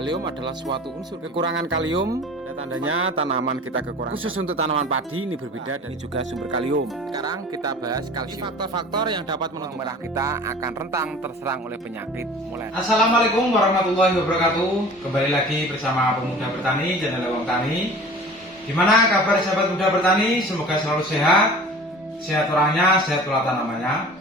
Kalium adalah suatu unsur. Kekurangan kalium ada tandanya tanaman kita kekurangan. Khusus untuk tanaman padi ini berbeda dan ini juga sumber kalium. Sekarang kita bahas kalsium. Faktor-faktor yang dapat menentukan merah kita akan rentang terserang oleh penyakit mulai. Assalamualaikum warahmatullahi wabarakatuh. Kembali lagi bersama Pemuda Bertani, channel Lewang Tani. Gimana kabar sahabat muda bertani? Semoga selalu sehat. Sehat orangnya, sehat pula tanamannya.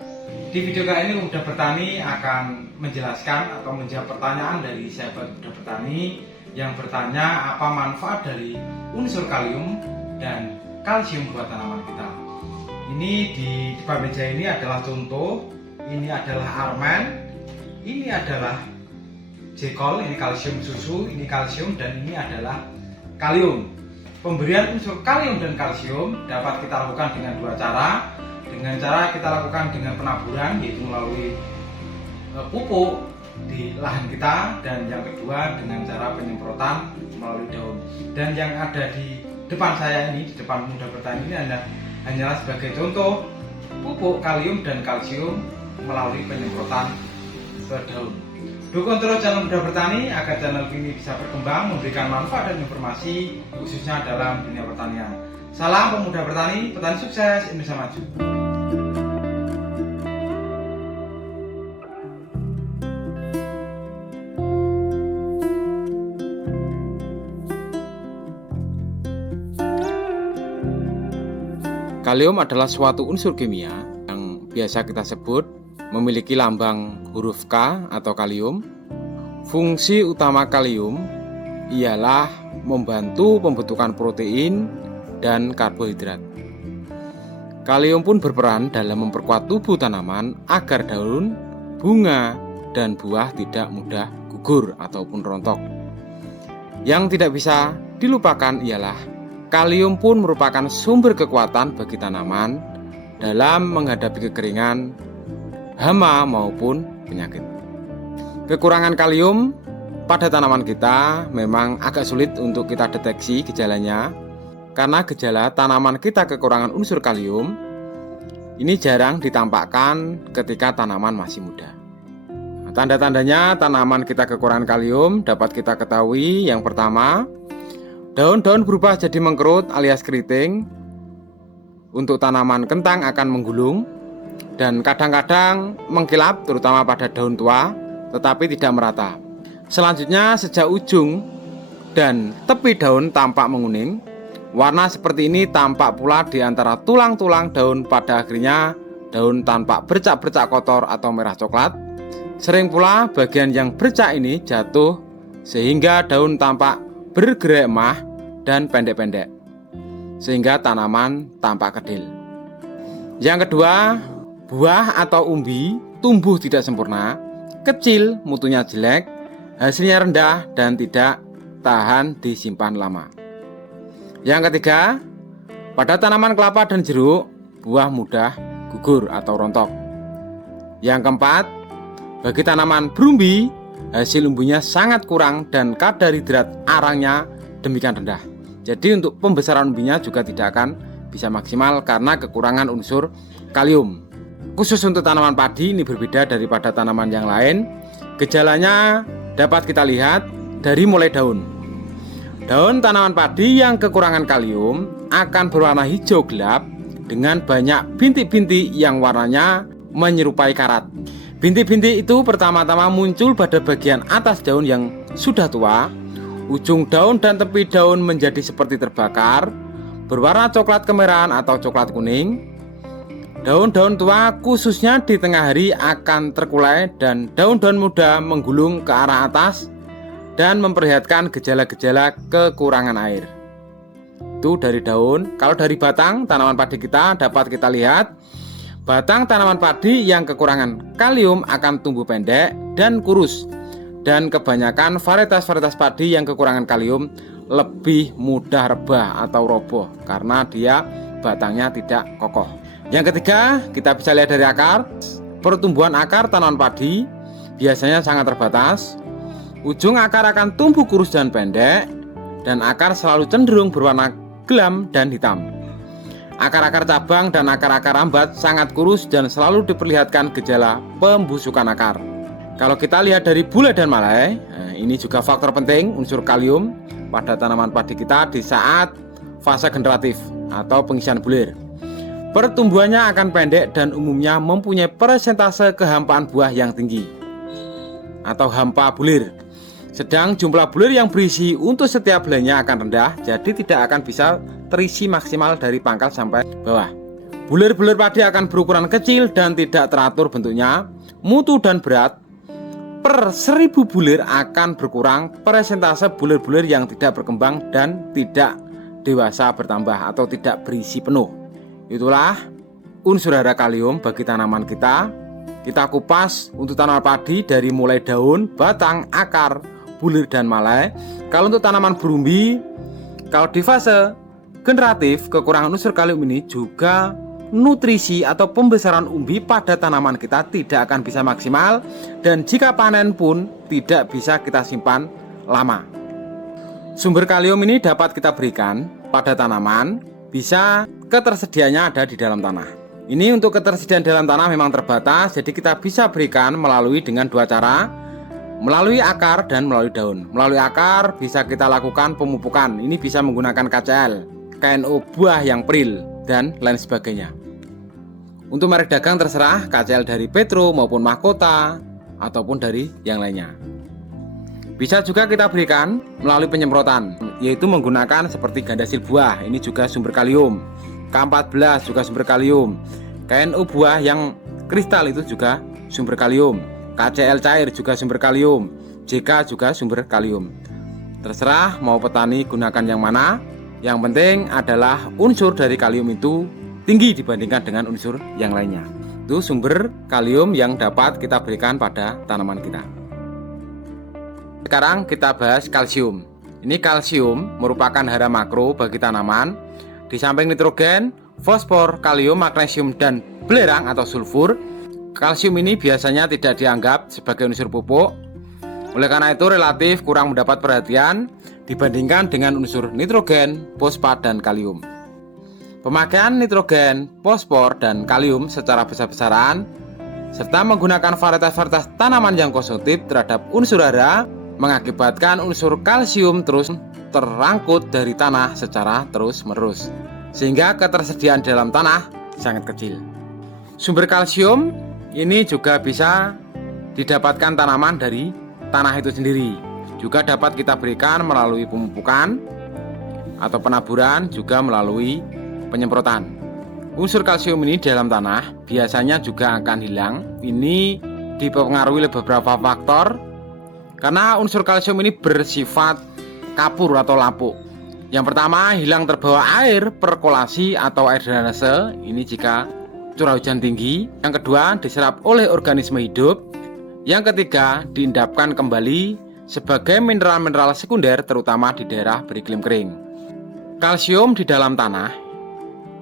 Di video kali ini Muda Bertani akan menjelaskan atau menjawab pertanyaan dari sahabat muda bertani yang bertanya apa manfaat dari unsur kalium dan kalsium buat tanaman kita. Ini di depan meja ini adalah contoh, ini adalah armen, ini adalah jekol, ini kalsium susu, ini kalsium, dan ini adalah kalium. Pemberian unsur kalium dan kalsium dapat kita lakukan dengan dua cara. Dengan cara kita lakukan dengan penaburan, yaitu melalui pupuk di lahan kita, dan yang kedua dengan cara penyemprotan melalui daun. Dan yang ada di depan saya ini, di depan Muda Bertani ini hanyalah sebagai contoh pupuk kalium dan kalsium melalui penyemprotan ke daun. Dukung terus channel Muda Bertani agar channel ini bisa berkembang, memberikan manfaat dan informasi khususnya dalam dunia pertanian. Salam Pemuda Bertani, petani sukses, Indonesia maju. Kalium adalah suatu unsur kimia yang biasa kita sebut memiliki lambang huruf K atau kalium. Fungsi utama kalium ialah membantu pembentukan protein dan karbohidrat. Kalium pun berperan dalam memperkuat tubuh tanaman agar daun, bunga, dan buah tidak mudah gugur ataupun rontok. Yang tidak bisa dilupakan ialah kalium pun merupakan sumber kekuatan bagi tanaman dalam menghadapi kekeringan, hama maupun penyakit. Kekurangan kalium pada tanaman kita memang agak sulit untuk kita deteksi gejalanya, karena gejala tanaman kita kekurangan unsur kalium ini jarang ditampakkan ketika tanaman masih muda. Tanda-tandanya tanaman kita kekurangan kalium dapat kita ketahui. Yang pertama, daun-daun berubah jadi mengkerut alias keriting. Untuk tanaman kentang akan menggulung dan kadang-kadang mengkilap terutama pada daun tua, tetapi tidak merata. Selanjutnya, sejak ujung dan tepi daun tampak menguning. Warna seperti ini tampak pula di antara tulang-tulang daun. Pada akhirnya daun tampak bercak-bercak kotor atau merah coklat. Sering pula bagian yang bercak ini jatuh sehingga daun tampak bergerak emah dan pendek-pendek, sehingga tanaman tampak kedil. Yang kedua, buah atau umbi tumbuh tidak sempurna, kecil, mutunya jelek, hasilnya rendah, dan tidak tahan disimpan lama. Yang ketiga, pada tanaman kelapa dan jeruk, buah mudah gugur atau rontok. Yang keempat, bagi tanaman berumbi, hasil umbinya sangat kurang dan kadar hidrat arangnya demikian rendah. Jadi untuk pembesaran umbinya juga tidak akan bisa maksimal karena kekurangan unsur kalium. Khusus untuk tanaman padi ini berbeda daripada tanaman yang lain. Gejalanya dapat kita lihat dari mulai daun. Daun tanaman padi yang kekurangan kalium akan berwarna hijau gelap dengan banyak bintik-bintik yang warnanya menyerupai karat. Bintik-bintik itu pertama-tama muncul pada bagian atas daun yang sudah tua. Ujung daun dan tepi daun menjadi seperti terbakar, berwarna coklat kemerahan atau coklat kuning. Daun-daun tua khususnya di tengah hari akan terkulai dan daun-daun muda menggulung ke arah atas dan memperlihatkan gejala-gejala kekurangan air. Itu dari daun. Kalau dari batang tanaman padi kita dapat kita lihat batang tanaman padi yang kekurangan kalium akan tumbuh pendek dan kurus. Dan kebanyakan varietas-varietas padi yang kekurangan kalium lebih mudah rebah atau roboh karena dia batangnya tidak kokoh. Yang ketiga, kita bisa lihat dari akar. Pertumbuhan akar tanaman padi biasanya sangat terbatas. Ujung akar akan tumbuh kurus dan pendek, dan akar selalu cenderung berwarna gelam dan hitam. Akar-akar cabang dan akar-akar rambat sangat kurus dan selalu diperlihatkan gejala pembusukan akar. Kalau kita lihat dari bule dan malai, ini juga faktor penting unsur kalium pada tanaman padi kita di saat fase generatif atau pengisian bulir. Pertumbuhannya akan pendek dan umumnya mempunyai persentase kehampaan buah yang tinggi atau hampa bulir. Sedang jumlah bulir yang berisi untuk setiap helainya akan rendah, jadi tidak akan bisa terisi maksimal dari pangkal sampai bawah. Bulir-bulir padi akan berukuran kecil dan tidak teratur bentuknya, mutu dan berat. Per 1000 bulir akan berkurang persentase bulir-bulir yang tidak berkembang dan tidak dewasa bertambah atau tidak berisi penuh. Itulah unsur hara kalium bagi tanaman kita. Kita kupas untuk tanaman padi dari mulai daun, batang, akar, bulir dan malai. Kalau untuk tanaman berumbi, kalau di fase generatif, kekurangan unsur kalium ini juga nutrisi atau pembesaran umbi pada tanaman kita tidak akan bisa maksimal, dan jika panen pun tidak bisa kita simpan lama. Sumber kalium ini dapat kita berikan pada tanaman, bisa ketersediaannya ada di dalam tanah. Ini untuk ketersediaan dalam tanah memang terbatas, jadi kita bisa berikan melalui dengan dua cara, melalui akar dan melalui daun. Melalui akar bisa kita lakukan pemupukan, ini bisa menggunakan KCL, KNO buah yang peril, dan lain sebagainya. Untuk merek dagang terserah, KCL dari Petro maupun Mahkota ataupun dari yang lainnya. Bisa juga kita berikan melalui penyemprotan, yaitu menggunakan seperti gandasil buah, ini juga sumber kalium. K14 juga sumber kalium. KNO buah yang kristal itu juga sumber kalium. KCL cair juga sumber kalium. JK juga sumber kalium. Terserah mau petani gunakan yang mana, yang penting adalah unsur dari kalium itu tinggi dibandingkan dengan unsur yang lainnya. Itu sumber kalium yang dapat kita berikan pada tanaman kita. Sekarang kita bahas kalsium. Ini kalsium merupakan hara makro bagi tanaman. Di samping nitrogen, fosfor, kalium, magnesium, dan belerang atau sulfur, kalsium ini biasanya tidak dianggap sebagai unsur pupuk. Oleh karena itu relatif kurang mendapat perhatian dibandingkan dengan unsur nitrogen, fosfat, dan kalium. Pemakaian nitrogen, fosfor, dan kalium secara besar-besaran serta menggunakan varietas-varietas tanaman yang konsumtif terhadap unsur hara mengakibatkan unsur kalsium terus terangkut dari tanah secara terus-menerus, sehingga ketersediaan dalam tanah sangat kecil. Sumber kalsium ini juga bisa didapatkan tanaman dari tanah itu sendiri. Juga dapat kita berikan melalui pemupukan atau penaburan, juga melalui penyemprotan. Unsur kalsium ini dalam tanah biasanya juga akan hilang. Ini dipengaruhi oleh beberapa faktor, karena unsur kalsium ini bersifat kapur atau lapuk. Yang pertama, hilang terbawa air perkolasi atau air drainase, ini jika curah hujan tinggi. Yang kedua, diserap oleh organisme hidup. Yang ketiga, diendapkan kembali sebagai mineral-mineral sekunder terutama di daerah beriklim kering. Kalsium di dalam tanah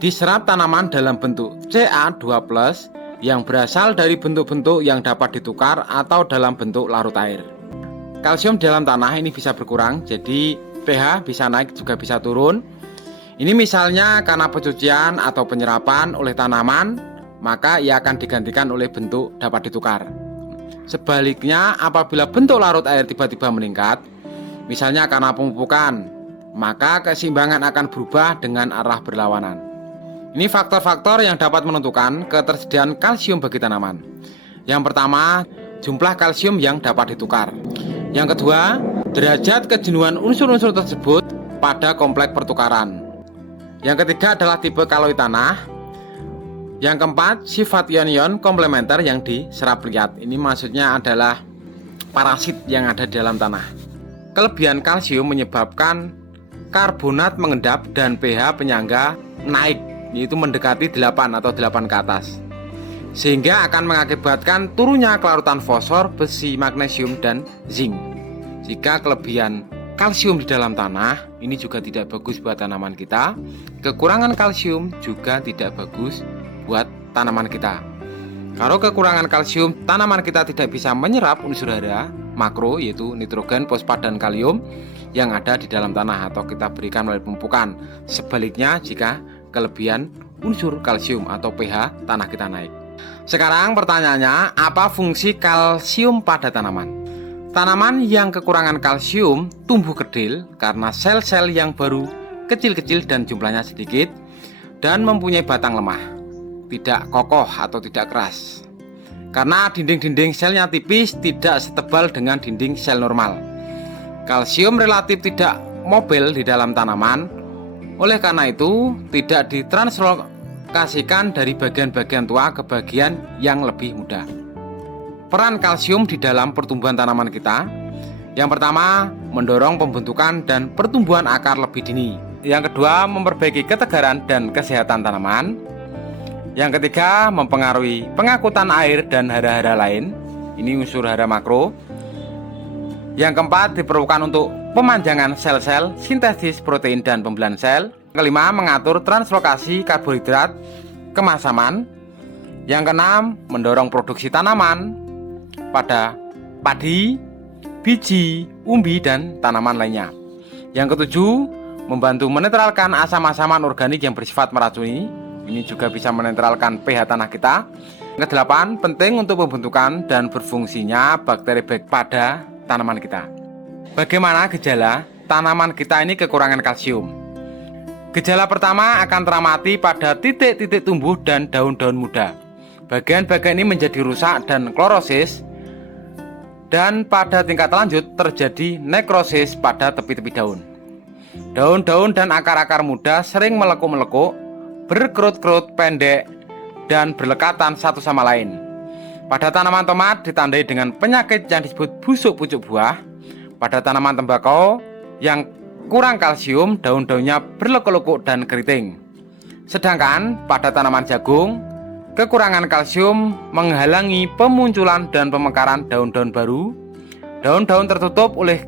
diserap tanaman dalam bentuk Ca2+ yang berasal dari bentuk-bentuk yang dapat ditukar atau dalam bentuk larut air. Kalsium dalam tanah ini bisa berkurang, jadi pH bisa naik juga bisa turun. Ini misalnya karena pencucian atau penyerapan oleh tanaman, maka ia akan digantikan oleh bentuk dapat ditukar. Sebaliknya, apabila bentuk larut air tiba-tiba meningkat, misalnya karena pemupukan, maka keseimbangan akan berubah dengan arah berlawanan. Ini faktor-faktor yang dapat menentukan ketersediaan kalsium bagi tanaman. Yang pertama, jumlah kalsium yang dapat ditukar. Yang kedua, derajat kejenuhan unsur-unsur tersebut pada kompleks pertukaran. Yang ketiga adalah tipe kalori tanah. Yang keempat, sifat ion-ion komplementer yang diserap liat. Ini maksudnya adalah parasit yang ada di dalam tanah. Kelebihan kalsium menyebabkan karbonat mengendap dan pH penyangga naik, yaitu mendekati 8 atau 8 ke atas, sehingga akan mengakibatkan turunnya kelarutan fosfor, besi, magnesium, dan zinc. Jika kelebihan kalsium di dalam tanah, ini juga tidak bagus buat tanaman kita. Kekurangan kalsium juga tidak bagus buat tanaman kita. Kalau kekurangan kalsium, tanaman kita tidak bisa menyerap unsur hara makro, yaitu nitrogen, fosfat, dan kalium yang ada di dalam tanah atau kita berikan melalui pemupukan. Sebaliknya, jika kelebihan unsur kalsium atau pH tanah kita naik. Sekarang pertanyaannya, apa fungsi kalsium pada tanaman? Tanaman yang kekurangan kalsium tumbuh kerdil karena sel-sel yang baru kecil-kecil dan jumlahnya sedikit dan mempunyai batang lemah, tidak kokoh atau tidak keras. Karena dinding-dinding selnya tipis, tidak setebal dengan dinding sel normal. Kalsium relatif tidak mobil di dalam tanaman, oleh karena itu tidak ditranslokasikan dari bagian-bagian tua ke bagian yang lebih muda. Peran kalsium di dalam pertumbuhan tanaman kita: yang pertama, mendorong pembentukan dan pertumbuhan akar lebih dini. Yang kedua, memperbaiki ketegaran dan kesehatan tanaman. Yang ketiga, mempengaruhi pengakutan air dan hara-hara lain. Ini unsur hara makro. Yang keempat, diperlukan untuk pemanjangan sel-sel, sintesis protein dan pembelian sel. Kelima, mengatur translokasi karbohidrat kemasaman. Yang keenam, mendorong produksi tanaman pada padi, biji, umbi, dan tanaman lainnya. Yang ketujuh, membantu menetralkan asam-asaman organik yang bersifat meracuni. Ini juga bisa menetralkan pH tanah kita. Yang kedelapan, penting untuk pembentukan dan berfungsinya bakteri baik pada tanaman kita. Bagaimana gejala tanaman kita ini kekurangan kalsium? Gejala pertama akan teramati pada titik-titik tumbuh dan daun-daun muda. Bagian-bagian ini menjadi rusak dan klorosis, dan pada tingkat lanjut terjadi nekrosis pada tepi-tepi daun. Daun-daun dan akar-akar muda sering melekuk-melekuk, berkerut-kerut pendek, dan berlekatan satu sama lain. Pada tanaman tomat ditandai dengan penyakit yang disebut busuk pucuk buah. Pada tanaman tembakau yang kurang kalsium, daun-daunnya berlekuk-lekuk dan keriting. Sedangkan pada tanaman jagung, kekurangan kalsium menghalangi pemunculan dan pemekaran daun-daun baru. Daun-daun tertutup oleh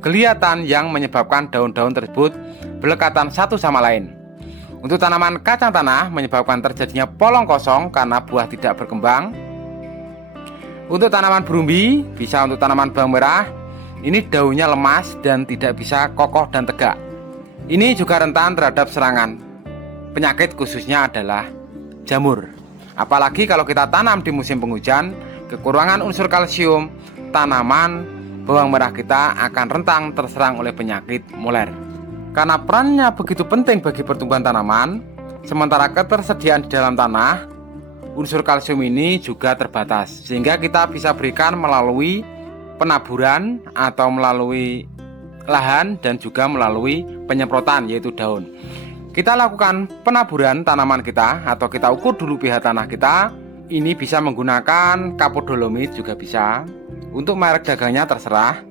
geliatan yang menyebabkan daun-daun tersebut berlekatan satu sama lain. Untuk tanaman kacang tanah menyebabkan terjadinya polong kosong karena buah tidak berkembang. Untuk tanaman berumbi, bisa untuk tanaman bawang merah, ini daunnya lemas dan tidak bisa kokoh dan tegak. Ini juga rentan terhadap serangan penyakit, khususnya adalah jamur. Apalagi kalau kita tanam di musim penghujan, kekurangan unsur kalsium, tanaman bawang merah kita akan rentan terserang oleh penyakit moler. Karena perannya begitu penting bagi pertumbuhan tanaman, sementara ketersediaan di dalam tanah unsur kalsium ini juga terbatas, sehingga kita bisa berikan melalui penaburan atau melalui lahan dan juga melalui penyemprotan, yaitu daun. Kita lakukan penaburan tanaman kita atau kita ukur dulu pH tanah kita. Ini bisa menggunakan kapodolomit juga bisa. Untuk merek dagangnya terserah.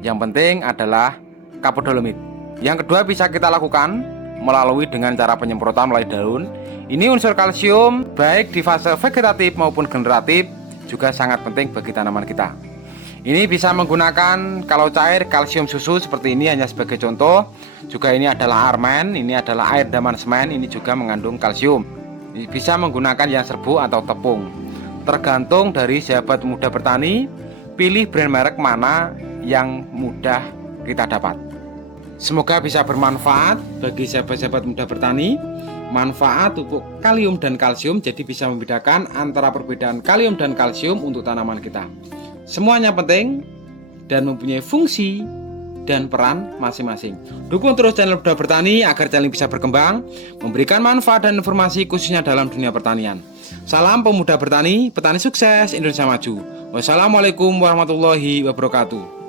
Yang penting adalah kapodolomit. Yang kedua bisa kita lakukan melalui dengan cara penyemprotan melalui daun. Ini unsur kalsium baik di fase vegetatif maupun generatif juga sangat penting bagi tanaman kita. Ini bisa menggunakan kalau cair kalsium susu seperti ini hanya sebagai contoh. Juga ini adalah armen, ini adalah air daman semen, ini juga mengandung kalsium. Bisa menggunakan yang serbuk atau tepung. Tergantung dari sahabat muda bertani, pilih brand merek mana yang mudah kita dapat. Semoga bisa bermanfaat bagi sahabat-sahabat muda bertani. Manfaat pupuk kalium dan kalsium, jadi bisa membedakan antara perbedaan kalium dan kalsium untuk tanaman kita. Semuanya penting dan mempunyai fungsi dan peran masing-masing. Dukung terus channel Muda Bertani agar channel bisa berkembang, memberikan manfaat dan informasi khususnya dalam dunia pertanian. Salam pemuda bertani, petani sukses, Indonesia maju. Wassalamualaikum warahmatullahi wabarakatuh.